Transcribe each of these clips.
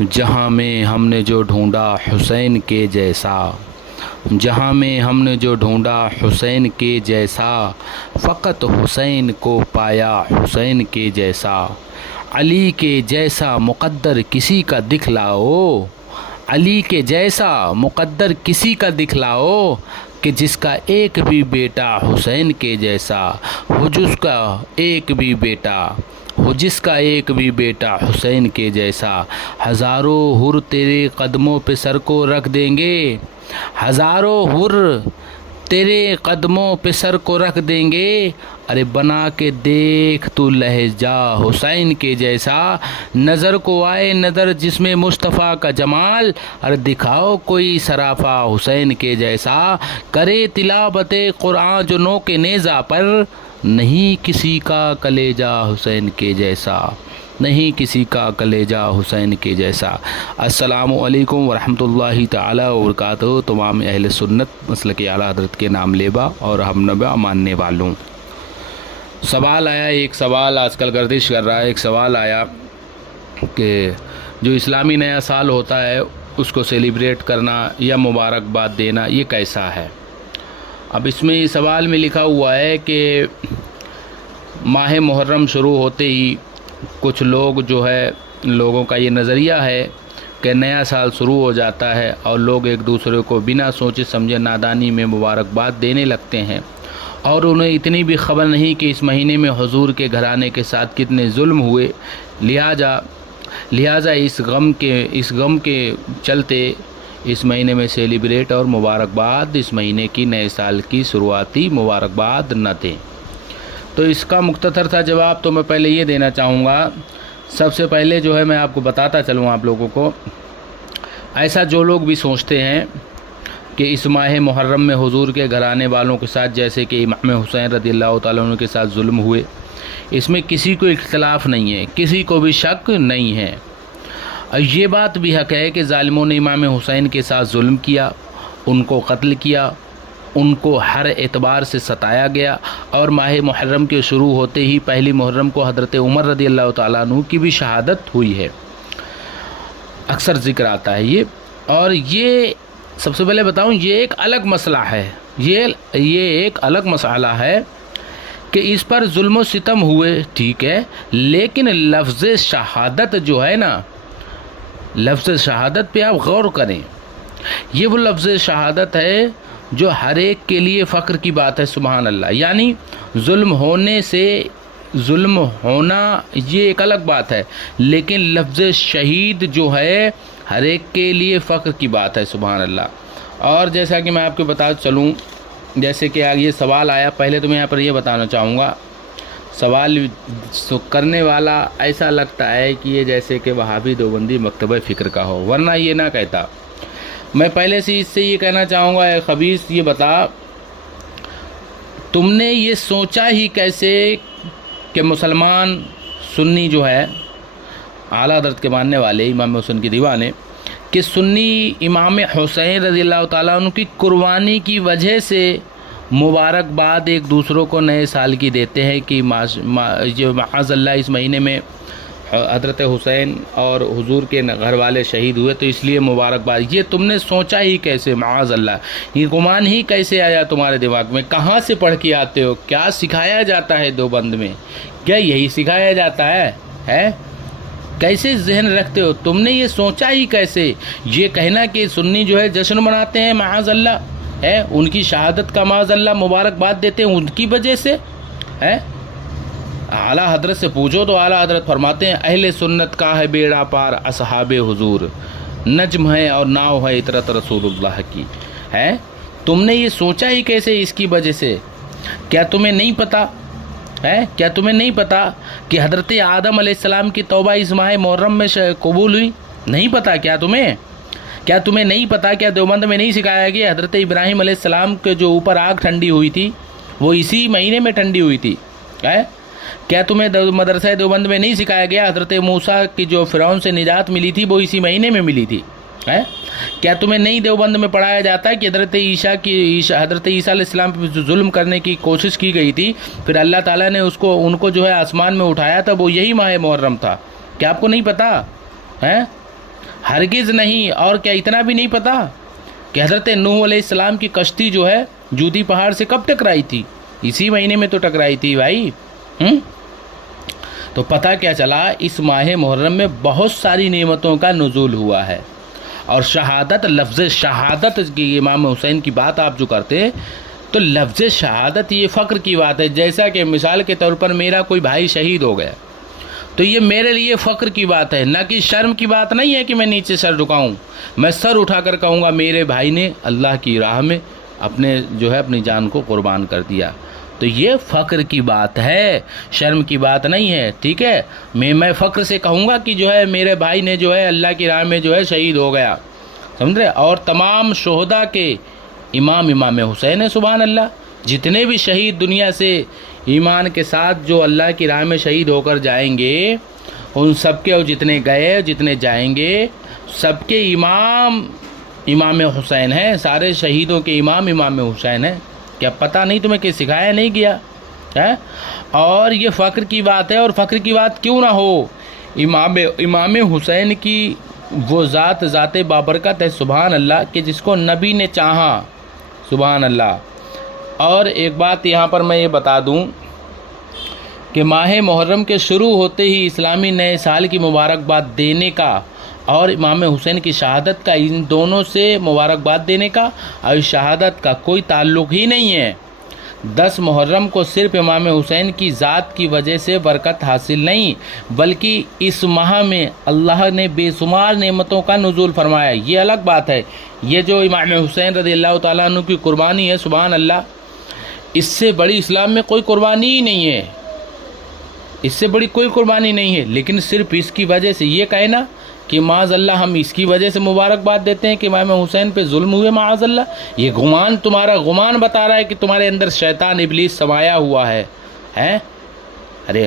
جہاں میں ہم نے جو ڈھونڈا حسین کے جیسا، جہاں میں ہم نے جو ڈھونڈا حسین کے جیسا، فقط حسین کو پایا حسین کے جیسا۔ علی کے جیسا مقدر کسی کا دکھلاؤ، علی کے جیسا مقدر کسی کا دکھلاؤ، کہ جس کا ایک بھی بیٹا حسین کے جیسا ہو، جس کا ایک بھی بیٹا ہو، جس کا ایک بھی بیٹا حسین کے جیسا۔ ہزاروں حر تیرے قدموں پہ سر کو رکھ دیں گے، ہزاروں حر تیرے قدموں پہ سر کو رکھ دیں گے، ارے بنا کے دیکھ تو لہجہ حسین کے جیسا۔ نظر کو آئے نظر جس میں مصطفیٰ کا جمال، ارے دکھاؤ کوئی سراپا حسین کے جیسا۔ کرے تلاوت قرآن جو نو کے نیزہ پر، نہیں کسی کا کلیجہ حسین کے جیسا، نہیں کسی کا کلیجہ حسین کے جیسا۔ السلام علیکم ورحمۃ اللہ تعالی وبرکاتہ۔ تمام اہل سنت مسلک اعلیٰ حضرت کے نام لیبا اور ہم نبا ماننے والوں۔ سوال آیا، ایک سوال آج کل گردش کر رہا ہے، ایک سوال آیا کہ جو اسلامی نیا سال ہوتا ہے اس کو سیلیبریٹ کرنا یا مبارکباد دینا یہ کیسا ہے؟ اب اس میں سوال میں لکھا ہوا ہے کہ ماہ محرم شروع ہوتے ہی کچھ لوگ جو ہے، لوگوں کا یہ نظریہ ہے کہ نیا سال شروع ہو جاتا ہے اور لوگ ایک دوسرے کو بنا سوچے سمجھے نادانی میں مبارکباد دینے لگتے ہیں، اور انہیں اتنی بھی خبر نہیں کہ اس مہینے میں حضور کے گھرانے کے ساتھ کتنے ظلم ہوئے، لہٰذا اس غم کے چلتے اس مہینے میں سیلیبریٹ اور مبارکباد اس مہینے کی نئے سال کی شروعاتی مبارکباد نہ دیں۔ تو اس کا مختصر سا جواب تو میں پہلے یہ دینا چاہوں گا، سب سے پہلے جو ہے میں آپ کو بتاتا چلوں آپ لوگوں کو، ایسا جو لوگ بھی سوچتے ہیں کہ اس ماہ محرم میں حضور کے گھرانے والوں کے ساتھ جیسے کہ امام حسین رضی اللہ تعالیٰ عنہ کے ساتھ ظلم ہوئے، اس میں کسی کو اختلاف نہیں ہے، کسی کو بھی شک نہیں ہے۔ یہ بات بھی حق ہے کہ ظالموں نے امام حسین کے ساتھ ظلم کیا، ان کو قتل کیا، ان کو ہر اعتبار سے ستایا گیا، اور ماہ محرم کے شروع ہوتے ہی پہلی محرم کو حضرت عمر رضی اللہ تعالیٰ عنہ کی بھی شہادت ہوئی ہے، اکثر ذکر آتا ہے یہ۔ اور یہ سب سے پہلے بتاؤں، یہ ایک الگ مسئلہ ہے، یہ ایک الگ مسئلہ ہے کہ اس پر ظلم و ستم ہوئے، ٹھیک ہے، لیکن لفظ شہادت جو ہے نا، لفظ شہادت پہ آپ غور کریں، یہ وہ لفظ شہادت ہے جو ہر ایک کے لیے فخر کی بات ہے، سبحان اللہ۔ یعنی ظلم ہونا یہ ایک الگ بات ہے، لیکن لفظ شہید جو ہے ہر ایک کے لیے فخر کی بات ہے، سبحان اللہ۔ اور جیسا کہ میں آپ کو بتا چلوں، جیسے کہ یہ سوال آیا، پہلے تو میں یہاں پر یہ بتانا چاہوں گا، سوال کرنے والا ایسا لگتا ہے کہ یہ جیسے کہ وہابی دیوبندی مکتبہ فکر کا ہو، ورنہ یہ نہ کہتا۔ میں پہلے سے اس سے یہ کہنا چاہوں گا، اے خبیث یہ بتا، تم نے یہ سوچا ہی کیسے کہ مسلمان سنی جو ہے اعلیٰ حضرت کے ماننے والے، امام حسین کی دیوانے، کہ سنی امام حسین رضی اللہ تعالیٰ عنہ کی قربانی کی وجہ سے مبارکباد ایک دوسروں کو نئے سال کی دیتے ہیں کہ معاذ اللہ اس مہینے میں حضرت حسین اور حضور کے گھر والے شہید ہوئے تو اس لیے مبارکباد۔ یہ تم نے سوچا ہی کیسے، معاذ اللہ، یہ گمان ہی کیسے آیا تمہارے دماغ میں؟ کہاں سے پڑھ کے آتے ہو؟ کیا سکھایا جاتا ہے دیوبند میں؟ کیا یہی سکھایا جاتا ہے؟ کیسے ذہن رکھتے ہو؟ تم نے یہ سوچا ہی کیسے؟ یہ کہنا کہ سنی جو ہے جشن مناتے ہیں، معاذ اللہ ہے، ان کی شہادت کا معاذ اللہ مبارکباد دیتے ہیں ان کی وجہ سے ہے۔ اعلیٰ حضرت سے پوچھو تو اعلیٰ حضرت فرماتے ہیں، اہل سنت کا ہے بیڑا پار اصحاب حضور، نجم ہے اور ناؤ ہے اطرت رسول اللہ کی ہے۔ تم نے یہ سوچا ہی کیسے اس کی وجہ سے؟ کیا تمہیں نہیں پتا ہے؟ کیا تمہیں نہیں پتا کہ حضرت آدم علیہ السلام کی توبہ اس ماہ محرم میں قبول ہوئی؟ نہیں پتا کیا تمہیں؟ کیا تمہیں نہیں پتا؟ کیا دیوبند میں نہیں سکھایا کہ حضرت ابراہیم علیہ السلام کے جو اوپر آگ ٹھنڈی ہوئی تھی وہ اسی مہینے میں ٹھنڈی ہوئی تھی؟ کیا تمہیں مدرسہ دیوبند میں نہیں سکھایا گیا حضرت موسیٰ کی جو فرعون سے نجات ملی تھی وہ اسی مہینے میں ملی تھی؟ کیا تمہیں نہیں دیوبند میں پڑھایا جاتا ہے کہ حضرت عیسیٰ علیہ السلام پہ جو ظلم کرنے کی کوشش کی گئی تھی، پھر اللہ تعالیٰ نے ان کو جو ہے آسمان میں اٹھایا تھا، وہ یہی ماہ محرم تھا؟ کیا آپ کو نہیں پتا ہے؟ ہرگز نہیں۔ اور کیا اتنا بھی نہیں پتا کہ حضرت نوح علیہ السلام کی کشتی جو ہے جودی پہاڑ سے کب ٹکرائی تھی؟ اسی مہینے میں تو ٹکرائی تھی بھائی۔ تو پتہ کیا چلا، اس ماہ محرم میں بہت ساری نعمتوں کا نزول ہوا ہے۔ اور شہادت، لفظ شہادت کی، امام حسین کی بات آپ جو کرتے ہیں تو لفظ شہادت یہ فخر کی بات ہے۔ جیسا کہ مثال کے طور پر میرا کوئی بھائی شہید ہو گیا تو یہ میرے لیے فخر کی بات ہے، نہ کہ شرم کی بات نہیں ہے کہ میں نیچے سر جھکاؤں۔ میں سر اٹھا کر کہوں گا میرے بھائی نے اللہ کی راہ میں اپنی جان کو قربان کر دیا، تو یہ فخر کی بات ہے، شرم کی بات نہیں ہے، ٹھیک ہے۔ میں فخر سے کہوں گا کہ میرے بھائی نے اللہ کی راہ میں شہید ہو گیا، سمجھ رہے۔ اور تمام شہداء کے امام حسین ہے، سبحان اللہ۔ جتنے بھی شہید دنیا سے ایمان کے ساتھ جو اللہ کی راہ میں شہید ہو کر جائیں گے، ان سب کے، اور جتنے گئے جتنے جائیں گے، سب کے امام حسین ہیں، سارے شہیدوں کے امام حسین ہیں۔ کیا پتہ نہیں تمہیں کہ سکھایا نہیں گیا ہے؟ اور یہ فخر کی بات ہے، اور فخر کی بات کیوں نہ ہو، امام حسین کی وہ ذات بابرکت ہے، سبحان اللہ، کہ جس کو نبی نے چاہا، سبحان اللہ۔ اور ایک بات یہاں پر میں یہ بتا دوں کہ ماہ محرم کے شروع ہوتے ہی اسلامی نئے سال کی مبارکباد دینے کا اور امام حسین کی شہادت کا، ان دونوں سے مبارکباد دینے کا اور شہادت کا کوئی تعلق ہی نہیں ہے۔ 10 محرم کو صرف امام حسین کی ذات کی وجہ سے برکت حاصل نہیں، بلکہ اس ماہ میں اللہ نے بے شمار نعمتوں کا نزول فرمایا، یہ الگ بات ہے۔ یہ جو امام حسین رضی اللہ تعالیٰ عنہ کی قربانی ہے، سبحان اللہ، اس سے بڑی اسلام میں کوئی قربانی ہی نہیں ہے، اس سے بڑی کوئی قربانی نہیں ہے۔ لیکن صرف اس کی وجہ سے یہ کہنا کہ معاذ اللہ ہم اس کی وجہ سے مبارکباد دیتے ہیں کہ امام حسین پہ ظلم ہوئے، معاذ اللہ، یہ گمان، تمہارا گمان بتا رہا ہے کہ تمہارے اندر شیطان ابلیس سمایا ہوا ہے۔ ارے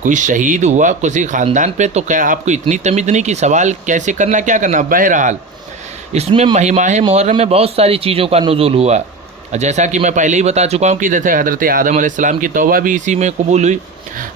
کوئی شہید ہوا کسی خاندان پہ تو کیا آپ کو اتنی تمیز نہیں کہ سوال کیسے کرنا، کیا کرنا؟ بہرحال اس میں ماہ محرم میں بہت ساری چیزوں کا نزول ہوا، جیسا کہ میں پہلے ہی بتا چکا ہوں کہ جیسے حضرت آدم علیہ السلام کی توبہ بھی اسی میں قبول ہوئی،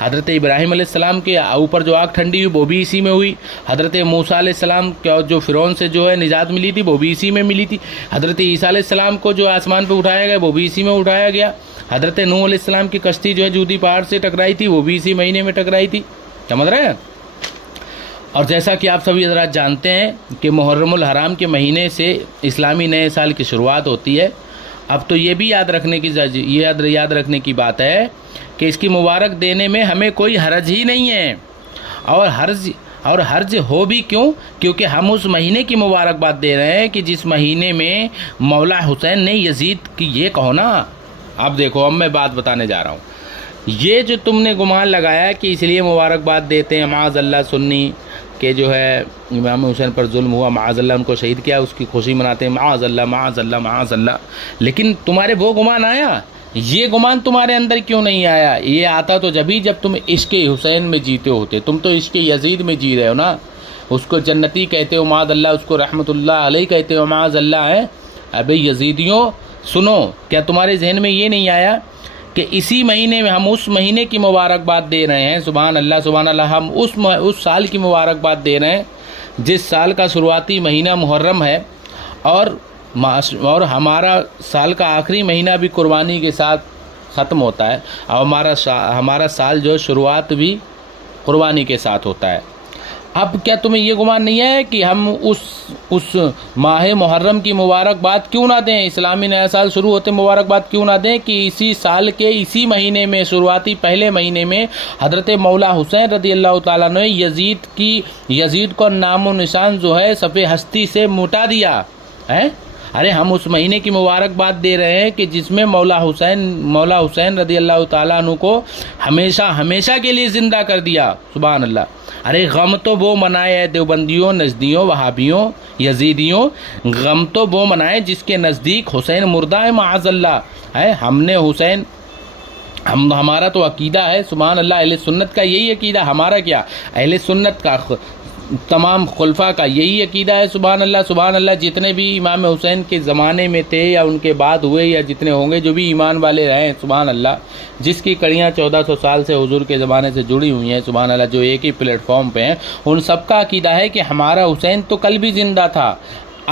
حضرت ابراہیم علیہ السلام کے اوپر جو آگ ٹھنڈی ہوئی وہ بھی اسی میں ہوئی، حضرت موسیٰ علیہ السلام جو فرعون سے نجات ملی تھی وہ بھی اسی میں ملی تھی، حضرت عیسیٰ علیہ السلام کو جو آسمان پہ اٹھایا گیا وہ بھی اسی میں اٹھایا گیا، حضرت نوح علیہ السلام کی کشتی جودی پہاڑ سے ٹکرائی تھی وہ بھی اسی مہینے میں ٹکرائی تھی، سمجھ رہے ہیں۔ اور جیسا کہ آپ سبھی حضرات جانتے ہیں کہ محرم الحرام کے مہینے سے اسلامی نئے سال کی شروعات ہوتی ہے۔ اب تو یہ بھی یاد رکھنے کی بات ہے کہ اس کی مبارک دینے میں ہمیں کوئی حرج ہی نہیں ہے، اور حرج ہو بھی کیوں؟ کیونکہ ہم اس مہینے کی مبارکباد دے رہے ہیں کہ جس مہینے میں مولا حسین نے یزید کی، یہ کہو نا، اب دیکھو اب میں بات بتانے جا رہا ہوں، یہ جو تم نے گمان لگایا کہ اس لیے مبارکباد دیتے ہیں معاذ اللہ سنی کہ امام حسین پر ظلم ہوا، معاذ اللہ ان کو شہید کیا، اس کی خوشی مناتے ہیں، معاذ اللہ معاذ اللہ معاذ اللہ، لیکن تمہارے وہ گمان آیا، یہ گمان تمہارے اندر کیوں نہیں آیا؟ یہ آتا تو جب تم عشق حسین میں جیتے ہوتے، تم تو عشق یزید میں جی رہے ہو نا، اس کو جنتی کہتے ہو معاذ اللہ، اس کو رحمت اللہ علیہ کہتے ہو معاذ اللہ ہے۔ ابے یزیدیوں سنو، کیا تمہارے ذہن میں یہ نہیں آیا کہ اسی مہینے میں ہم اس مہینے کی مبارکباد دے رہے ہیں، سبحان اللہ سبحان اللہ، ہم اس سال کی مبارکباد دے رہے ہیں جس سال کا شروعاتی مہینہ محرم ہے، اور ہمارا سال کا آخری مہینہ بھی قربانی کے ساتھ ختم ہوتا ہے، اور ہمارا سال شروعات بھی قربانی کے ساتھ ہوتا ہے۔ اب کیا تمہیں یہ گمان نہیں ہے کہ ہم اس ماہ محرم کی مبارکباد کیوں نہ دیں، اسلامی نیا سال شروع ہوتے مبارکباد کیوں نہ دیں کہ اسی سال کے اسی مہینے میں، شروعاتی پہلے مہینے میں حضرت مولا حسین رضی اللہ تعالیٰ نے یزید کو نام و نشان صفحہ ہستی سے مٹا دیا ہے۔ ارے ہم اس مہینے کی مبارکباد دے رہے ہیں کہ جس میں مولا حسین رضی اللہ تعالیٰ عنہ کو ہمیشہ کے لیے زندہ کر دیا، سبحان اللہ۔ ارے غم تو وہ منائے ہے دیوبندیوں، نزدیوں، وہابیوں، یزیدیوں، غم تو وہ منائے جس کے نزدیک حسین مردہ ہے، معاذ اللہ ہے۔ ہمارا تو عقیدہ ہے، سبحان اللہ، اہل سنت کا یہی عقیدہ، ہمارا کیا، اہل سنت کا تمام خلفاء کا یہی عقیدہ ہے۔ سبحان اللہ سبحان اللہ۔ جتنے بھی امام حسین کے زمانے میں تھے یا ان کے بعد ہوئے یا جتنے ہوں گے، جو بھی ایمان والے رہے ہیں، سبحان اللہ، جس کی کڑیاں 1400 سال سے حضور کے زمانے سے جڑی ہوئی ہیں، سبحان اللہ، جو ایک ہی پلیٹ فارم پہ ہیں، ان سب کا عقیدہ ہے کہ ہمارا حسین تو کل بھی زندہ تھا،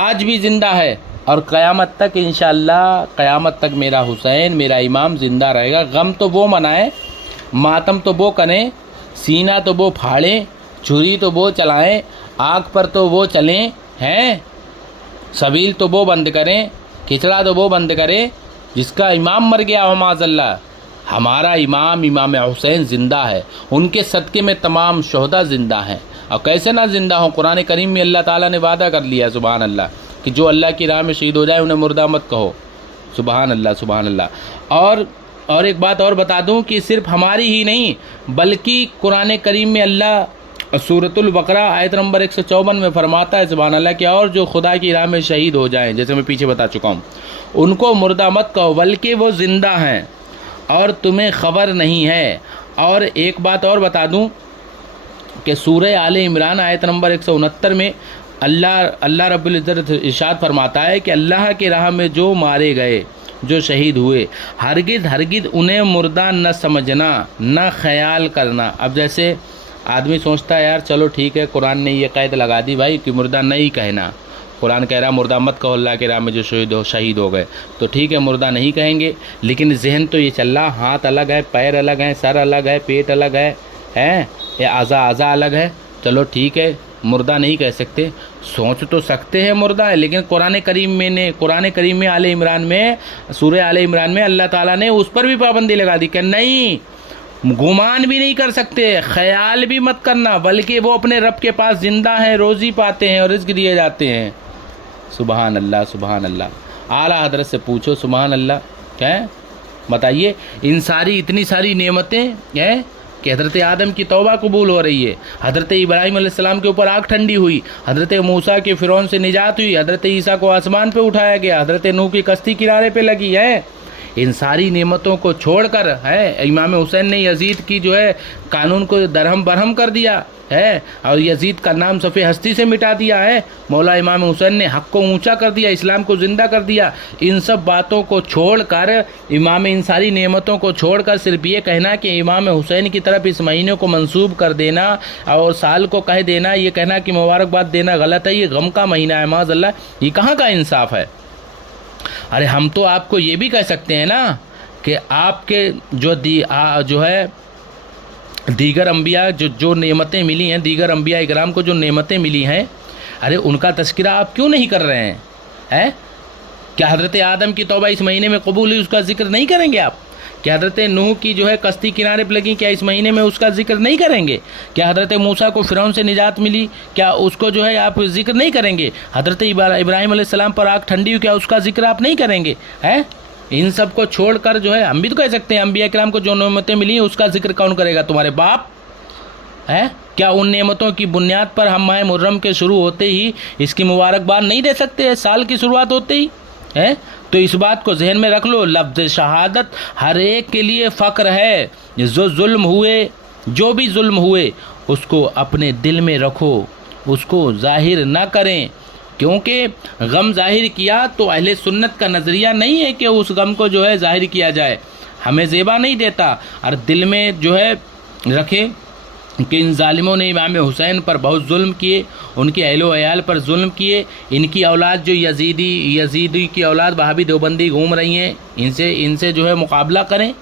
آج بھی زندہ ہے، اور قیامت تک انشاءاللہ، قیامت تک میرا حسین، میرا امام زندہ رہے گا۔ غم تو وہ منائیں، ماتم تو وہ کریں، سینہ تو وہ پھاڑیں، چھری تو وہ چلائیں، آنکھ پر تو وہ چلیں، ہیں سبیل تو وہ بند کریں، کھچڑا تو وہ بند کریں جس کا امام مر گیا ہو معاذ اللہ۔ ہمارا امام حسین زندہ ہے، ان کے صدقے میں تمام شہداء زندہ ہیں، اور کیسے نہ زندہ ہوں؟ قرآن کریم میں اللہ تعالیٰ نے وعدہ کر لیا، سبحان اللہ، کہ جو اللہ کی راہ میں شہید ہو جائے انہیں مردہ مت کہو، سبحان اللہ سبحان اللہ۔ اور ایک بات اور بتا دوں کہ صرف ہماری ہی نہیں، بلکہ قرآن کریم میں اللہ سورۃ البقرہ آیت نمبر 154 میں فرماتا ہے، سبحان اللہ، کہ اور جو خدا کی راہ میں شہید ہو جائیں، جیسے میں پیچھے بتا چکا ہوں، ان کو مردہ مت کہو بلکہ وہ زندہ ہیں اور تمہیں خبر نہیں ہے۔ اور ایک بات اور بتا دوں کہ سورہ آل عمران آیت نمبر 169 میں اللہ رب العزت ارشاد فرماتا ہے کہ اللہ کی راہ میں جو مارے گئے، جو شہید ہوئے، ہرگز انہیں مردہ نہ سمجھنا، نہ خیال کرنا۔ اب جیسے آدمی سوچتا ہے یار چلو ٹھیک ہے، قرآن نے یہ قید لگا دی بھائی کہ مردہ نہیں کہنا، قرآن کہہ رہا مردہ مت کہو اللہ کے راہ میں جو شہید ہو گئے، تو ٹھیک ہے مردہ نہیں کہیں گے، لیکن ذہن تو یہ چل رہا، ہاتھ الگ ہے، پیر الگ ہیں، سر الگ ہے، پیٹ الگ ہے، یہ اعضاء الگ ہے، چلو ٹھیک ہے مردہ نہیں کہہ سکتے، سوچ تو سکتے ہیں مردہ ہے، لیکن قرآن کریم میں آل عمران میں، سورہ آل عمران میں اللہ تعالیٰ نے اس پر بھی پابندی لگا دی کہ نہیں، گمان بھی نہیں کر سکتے، خیال بھی مت کرنا، بلکہ وہ اپنے رب کے پاس زندہ ہیں، روزی پاتے ہیں اور رزق دیے جاتے ہیں۔ سبحان اللہ سبحان اللہ۔ اعلیٰ حضرت سے پوچھو، سبحان اللہ، کیا ہے بتائیے، اتنی ساری نعمتیں ہیں کہ حضرت آدم کی توبہ قبول ہو رہی ہے، حضرت ابراہیم علیہ السلام کے اوپر آگ ٹھنڈی ہوئی، حضرت موسیٰ کے فرعون سے نجات ہوئی، حضرت عیسیٰ کو آسمان پہ اٹھایا گیا، حضرت نوح کی کشتی کنارے پہ لگی ہے۔ ان ساری نعمتوں کو چھوڑ کر امام حسین نے یزید کی جو ہے قانون کو درہم برہم کر دیا ہے، اور یزید کا نام صفِ ہستی سے مٹا دیا ہے۔ مولا امام حسین نے حق کو اونچا کر دیا، اسلام کو زندہ کر دیا۔ ان سب باتوں کو چھوڑ کر ان ساری نعمتوں کو چھوڑ کر صرف یہ کہنا کہ امام حسین کی طرف اس مہینے کو منسوب کر دینا اور سال کو کہہ دینا، یہ کہنا کہ مبارکباد دینا غلط ہے، یہ غم کا مہینہ ہے معاذ اللہ، یہ کہاں کا انصاف ہے؟ ارے ہم تو آپ کو یہ بھی کہہ سکتے ہیں نا کہ آپ کے جو ہے دیگر انبیاء جو نعمتیں ملی ہیں، دیگر انبیاء اکرام کو جو نعمتیں ملی ہیں، ارے ان کا تذکرہ آپ کیوں نہیں کر رہے ہیں؟ کیا حضرت آدم کی توبہ اس مہینے میں قبول ہوئی، اس کا ذکر نہیں کریں گے آپ؟ کیا حضرت نوح کی جو ہے کشتی کنارے پہ لگی، کیا اس مہینے میں اس کا ذکر نہیں کریں گے؟ کیا حضرت موسیٰ کو فرعون سے نجات ملی، کیا اس کو جو ہے آپ ذکر نہیں کریں گے؟ حضرت ابراہیم علیہ السلام پر آگ ٹھنڈی ہوئی، کیا اس کا ذکر آپ نہیں کریں گے؟ ان سب کو چھوڑ کر جو ہے ہم بھی تو کہہ سکتے ہیں انبیاء کرام کو جو نعمتیں ملی ہیں اس کا ذکر کون کرے گا؟ تمہارے باپ ہے؟ کیا ان نعمتوں کی بنیاد پر ہم ماہ محرم کے شروع ہوتے ہی اس کی مبارکباد نہیں دے سکتے؟ سال کی شروعات ہوتے ہی تو اس بات کو ذہن میں رکھ لو، لفظ شہادت ہر ایک کے لیے فخر ہے۔ جو بھی ظلم ہوئے اس کو اپنے دل میں رکھو، اس کو ظاہر نہ کریں، کیونکہ غم ظاہر کیا تو اہل سنت کا نظریہ نہیں ہے کہ اس غم کو جو ہے ظاہر کیا جائے، ہمیں زیبا نہیں دیتا، اور دل میں جو ہے رکھیں کہ ان ظالموں نے امام حسین پر بہت ظلم کیے، ان کے اہل و عیال پر ظلم کیے، ان کی اولاد جو یزیدی کی اولاد وہابی دیوبندی گھوم رہی ہیں، ان سے جو ہے مقابلہ کریں،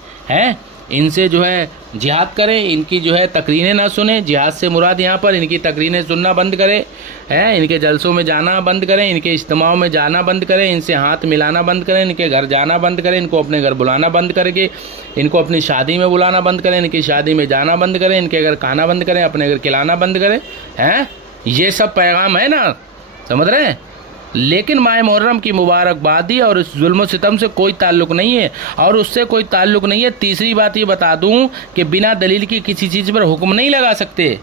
ان سے جو ہے جہاد کریں، ان کی جو ہے تقریریں نہ سنیں، جہاد سے مراد یہاں پر ان کی تقریریں سننا بند کریں، ان کے جلسوں میں جانا بند کریں، ان کے اجتماعوں میں جانا بند کریں، ان سے ہاتھ ملانا بند کریں، ان کے گھر جانا بند کریں، ان کو اپنے گھر بلانا بند کر کے ان کو اپنی شادی میں بلانا بند کریں، ان کی شادی میں جانا بند کریں، ان کے گھر کھانا بند کریں، اپنے گھر کھلانا بند کریں، یہ سب پیغام ہے نا، سمجھ رہے ہیں؟ لیکن ماہ محرم کی مبارکبادی اور اس ظلم و ستم سے کوئی تعلق نہیں ہے، اور اس سے کوئی تعلق نہیں ہے۔ تیسری بات یہ بتا دوں کہ بنا دلیل کی کسی چیز پر حکم نہیں لگا سکتے۔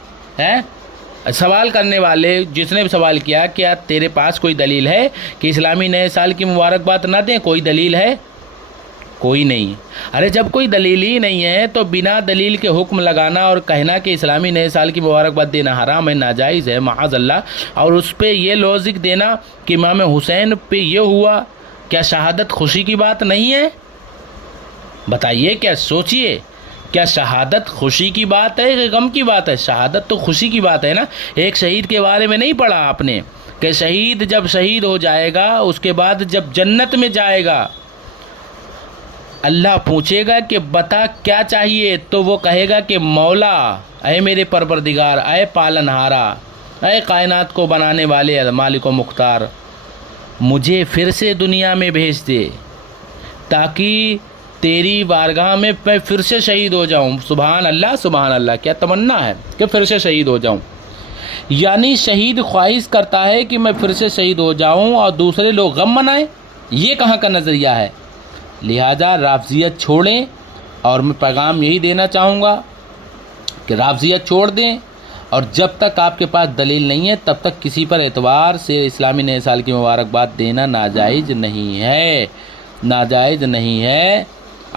سوال کرنے والے جس نے سوال کیا، کیا تیرے پاس کوئی دلیل ہے کہ اسلامی نئے سال کی مبارکباد نہ دیں؟ کوئی دلیل ہے؟ کوئی نہیں۔ ارے جب کوئی دلیل ہی نہیں ہے تو بنا دلیل کے حکم لگانا اور کہنا کہ اسلامی نئے سال کی مبارکباد دینا حرام ہے، ناجائز ہے، معاذ اللہ، اور اس پہ یہ لوجک دینا کہ امام حسین پہ یہ ہوا، کیا شہادت خوشی کی بات نہیں ہے؟ بتائیے، کیا سوچئے، کیا شہادت خوشی کی بات ہے کہ غم کی بات ہے؟ شہادت تو خوشی کی بات ہے نا۔ ایک شہید کے بارے میں نہیں پڑھا آپ نے کہ شہید جب شہید ہو جائے گا، اس کے بعد جب جنت میں جائے گا، اللہ پوچھے گا کہ بتا کیا چاہیے، تو وہ کہے گا کہ مولا، اے میرے پروردگار، اے پالنہارا، اے کائنات کو بنانے والے مالک و مختار، مجھے پھر سے دنیا میں بھیج دے تاکہ تیری بارگاہ میں میں پھر سے شہید ہو جاؤں۔ سبحان اللہ، سبحان اللہ، کیا تمنا ہے کہ پھر سے شہید ہو جاؤں۔ یعنی شہید خواہش کرتا ہے کہ میں پھر سے شہید ہو جاؤں اور دوسرے لوگ غم منائیں، یہ کہاں کا نظریہ ہے؟ لہذا رافضیت چھوڑیں، اور میں پیغام یہی دینا چاہوں گا کہ رافضیت چھوڑ دیں، اور جب تک آپ کے پاس دلیل نہیں ہے تب تک کسی پر اعتبار سے اسلامی نئے سال کی مبارکباد دینا ناجائز نہیں ہے، ناجائز نہیں ہے۔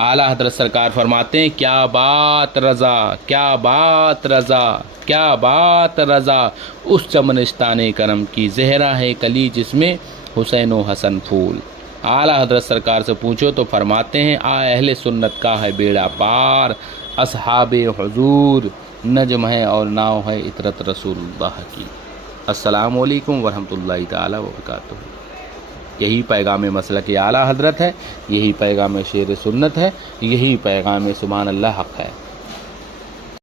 اعلیٰ حضرت سرکار فرماتے ہیں، کیا بات رضا، کیا بات رضا، کیا بات رضا، اس چمنستان کرم کی زہرا ہے کلی جس میں حسین و حسن پھول۔ اعلیٰ حضرت سرکار سے پوچھو تو فرماتے ہیں، اہل سنت کا ہے بیڑا پار، اصحاب حضور نجم ہے اور ناؤ ہے عطرت رسول اللہ کی۔ السلام علیکم ورحمۃ اللہ تعالی وبرکاتہ۔ یہی پیغام مسلک اعلیٰ حضرت ہے، یہی پیغام شیر سنت ہے، یہی پیغام سبحان اللہ حق ہے۔